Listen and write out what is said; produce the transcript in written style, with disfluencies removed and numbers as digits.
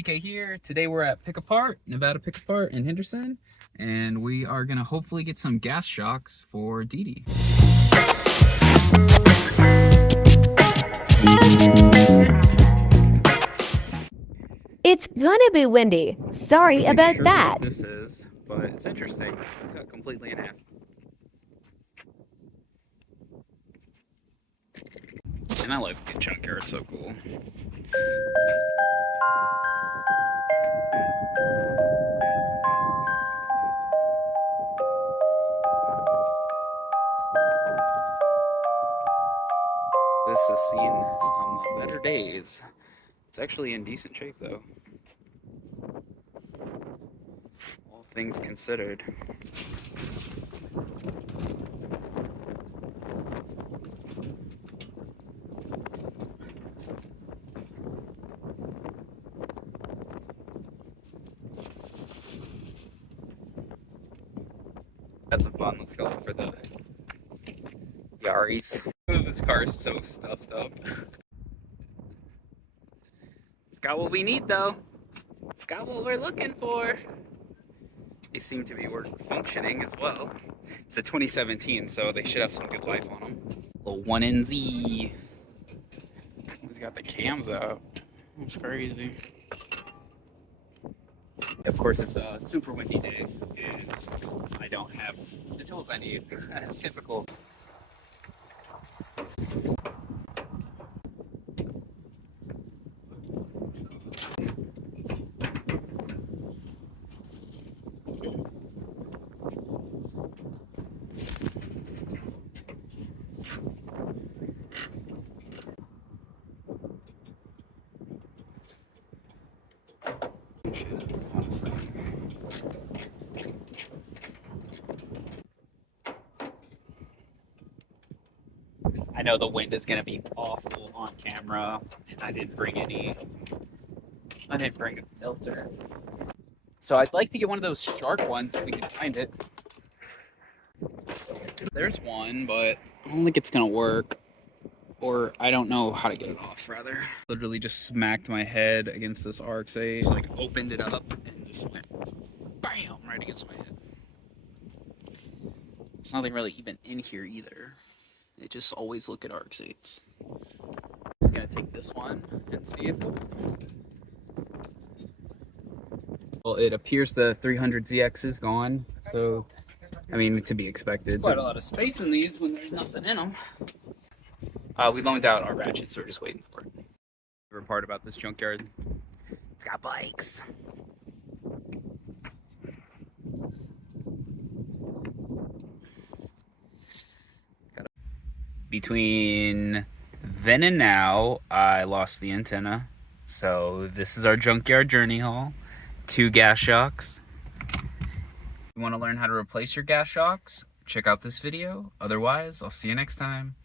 BK here. Today we're at Nevada Pick Apart in Henderson, and we are gonna hopefully get some gas shocks for Dee Dee. It's gonna be windy. Sorry about Sure that. what this is, but it's interesting. It's cut completely in half. And I like the Junkyard, it's so cool. This has seen some better days. It's actually in decent shape though, all things considered. Had some fun. Let's go look for the Yaris. This car is so stuffed up. It's got what we need though. It's got what we're looking for. They seem to be functioning as well. It's a 2017, so they should have some good life on them. Little 1NZ. He's got the cams out. It's crazy. Of course, it's a super windy day, and I don't have the tools I need. Typical. Shit is the funnest thing. I know the wind is gonna be awful on camera, and I didn't bring a filter. So I'd like to get one of those shark ones if we can find it. There's one, but I don't think it's gonna work. Or I don't know how to get it off, rather. Literally just smacked my head against this RX-8. Just like opened it up and just went BAM! Right against my head. There's nothing really even in here either. I just always look at RX-8s. Just gonna take this one and see if it works. Well, it appears the 300ZX is gone, so I mean, to be expected. There's quite a lot of space in these when there's nothing in them. We loaned out our ratchet, so we're just waiting for it. Favorite part about this junkyard, it's got bikes. Between then and now, I lost the antenna. So this is our junkyard journey haul. 2 gas shocks. If you want to learn how to replace your gas shocks, check out this video. Otherwise, I'll see you next time.